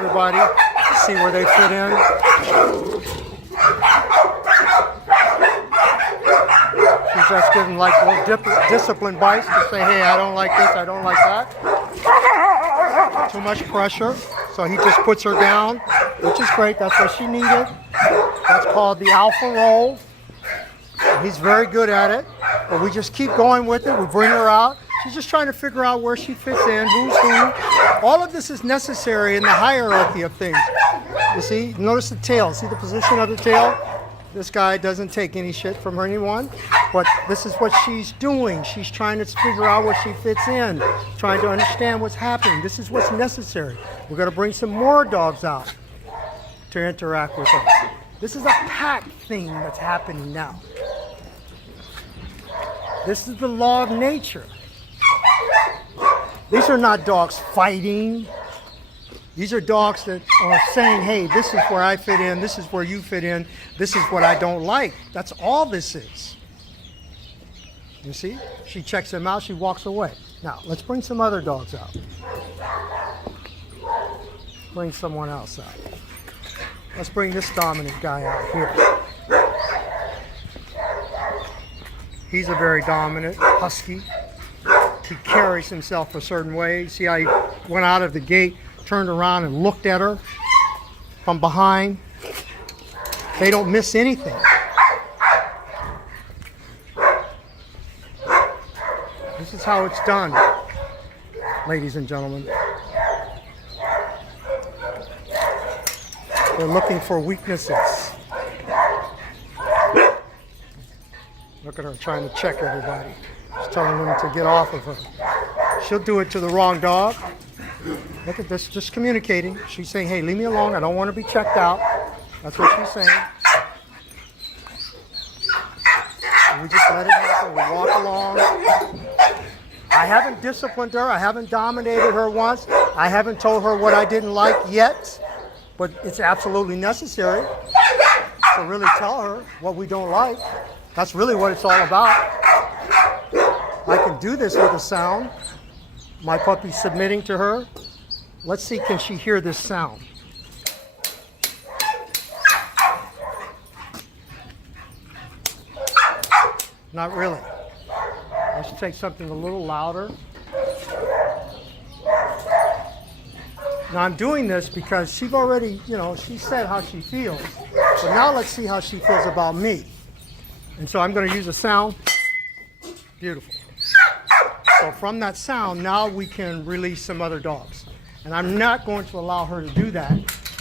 everybody, see where they fit in. She's just giving like little discipline bites to say, hey, I don't like this, I don't like that. Too much pressure, so he just puts her down, which is great. That's what she needed. That's called the alpha roll. He's very good at it, but we just keep going with it. We bring her out. She's just trying to figure out where she fits in, who's who. All of this is necessary in the hierarchy of things. You see, notice the tail. See the position of the tail? This guy doesn't take any shit from anyone, but this is what she's doing. She's trying to figure out where she fits in, trying to understand what's happening. This is what's necessary. We're going to bring some more dogs out to interact with us. This is a pack thing that's happening now. This is the law of nature. These are not dogs fighting. These are dogs that are saying, hey, this is where I fit in, this is where you fit in, this is what I don't like. That's all this is. You see? She checks them out, she walks away. Now, let's bring some other dogs out. Bring someone else out. Let's bring this dominant guy out here. He's a very dominant husky. He carries himself a certain way. See how he went out of the gate, turned around and looked at her from behind. They don't miss anything. This is how it's done, ladies and gentlemen. They're looking for weaknesses. Look at her trying to check everybody. She's telling them to get off of her. She'll do it to the wrong dog. Look at this, just communicating. She's saying, hey, leave me alone. I don't want to be checked out. That's what she's saying. And we just let it happen. We walk along. I haven't disciplined her. I haven't dominated her once. I haven't told her what I didn't like yet. But it's absolutely necessary to really tell her what we don't like. That's really what it's all about. I can do this with a sound. My puppy's submitting to her. Let's see, can she hear this sound? Not really. Let's take something a little louder. Now I'm doing this because she's already, she said how she feels. But now let's see how she feels about me. And so I'm going to use a sound. Beautiful. So from that sound, now we can release some other dogs. And I'm not going to allow her to do that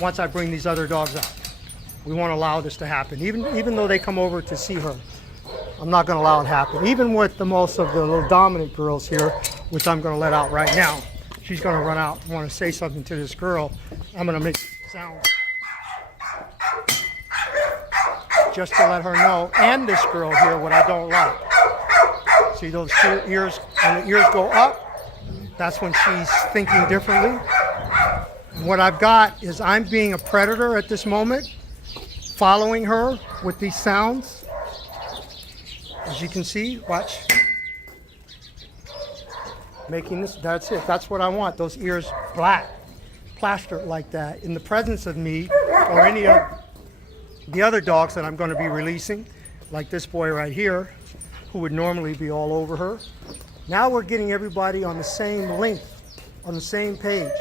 once I bring these other dogs out. We won't allow this to happen. Even though they come over to see her, I'm not going to allow it to happen. Even with the most of the little dominant girls here, which I'm going to let out right now. She's going to run out and want to say something to this girl. I'm going to make sounds just to let her know, and this girl here, what I don't like. See those two ears, when the ears go up, that's when she's thinking differently. What I've got is I'm being a predator at this moment, following her with these sounds. As you can see, watch. Making this, that's it, that's what I want, those ears black, plastered like that, in the presence of me or any of the other dogs that I'm going to be releasing, like this boy right here, who would normally be all over her. Now we're getting everybody on the same length, on the same page.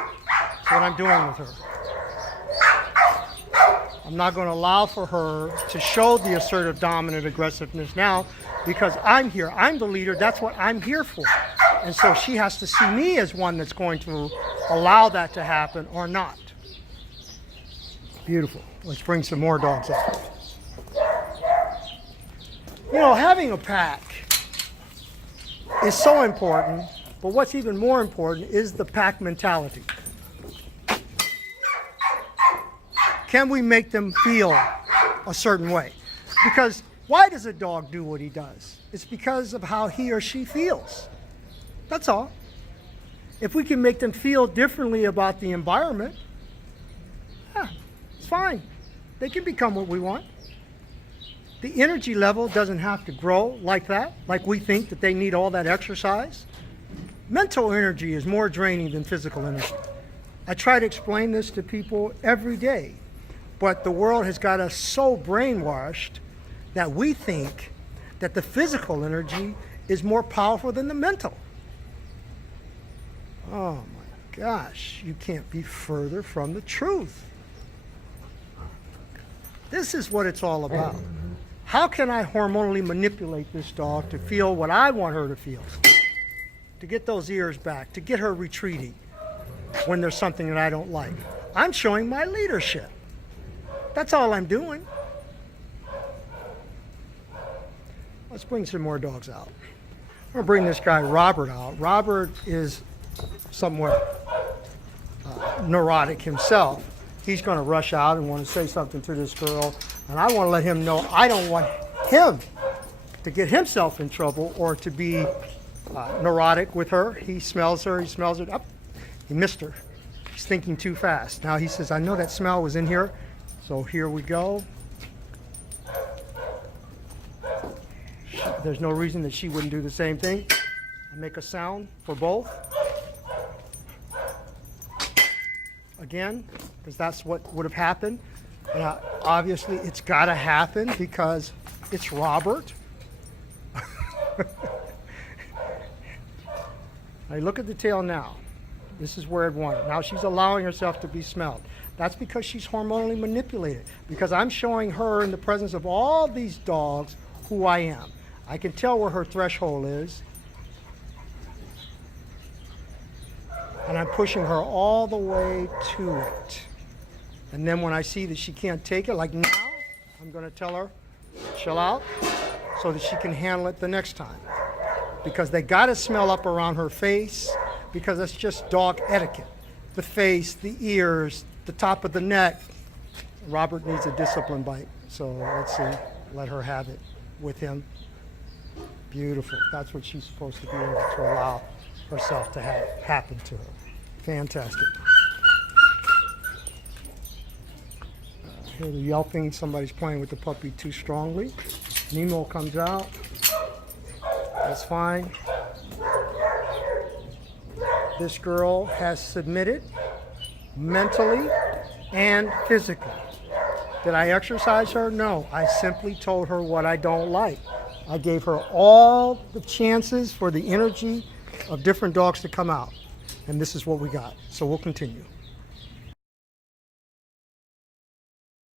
That's what I'm doing with her. I'm not going to allow for her to show the assertive, dominant aggressiveness now because I'm here. I'm the leader. That's what I'm here for. And so she has to see me as one that's going to allow that to happen or not. Beautiful. Let's bring some more dogs out. Having a pack is so important, but what's even more important is the pack mentality. Can we make them feel a certain way? Because why does a dog do what he does? It's because of how he or she feels. That's all. If we can make them feel differently about the environment, it's fine. They can become what we want. The energy level doesn't have to grow like that, like we think that they need all that exercise. Mental energy is more draining than physical energy. I try to explain this to people every day, but the world has got us so brainwashed that we think that the physical energy is more powerful than the mental. Oh my gosh, you can't be further from the truth. This is what it's all about. How can I hormonally manipulate this dog to feel what I want her to feel? To get those ears back, to get her retreating when there's something that I don't like. I'm showing my leadership. That's all I'm doing. Let's bring some more dogs out. I'm gonna bring this guy Robert out. Robert is somewhat neurotic himself. He's gonna rush out and want to say something to this girl, and I want to let him know I don't want him to get himself in trouble or to be neurotic with her. He smells her, he smells it up. He missed her. He's thinking too fast. Now he says, I know that smell was in here, so here we go. There's no reason that she wouldn't do the same thing. I make a sound for both. Again, because that's what would have happened. Now, obviously, it's got to happen because it's Robert. Now, look at the tail now. This is where it wanted. Now she's allowing herself to be smelled. That's because she's hormonally manipulated. Because I'm showing her in the presence of all these dogs who I am. I can tell where her threshold is. And I'm pushing her all the way to it. And then when I see that she can't take it, like now, I'm going to tell her, chill out, so that she can handle it the next time. Because they got to smell up around her face, because that's just dog etiquette. The face, the ears, the top of the neck. Robert needs a discipline bite. So let's see, let her have it with him. Beautiful. That's what she's supposed to be able to allow herself to have happen to her. Fantastic. Hear the yelping. Somebody's playing with the puppy too strongly. Nemo comes out. That's fine. This girl has submitted mentally and physically. Did I exercise her? No. I simply told her what I don't like. I gave her all the chances for the energy of different dogs to come out. And this is what we got. So we'll continue.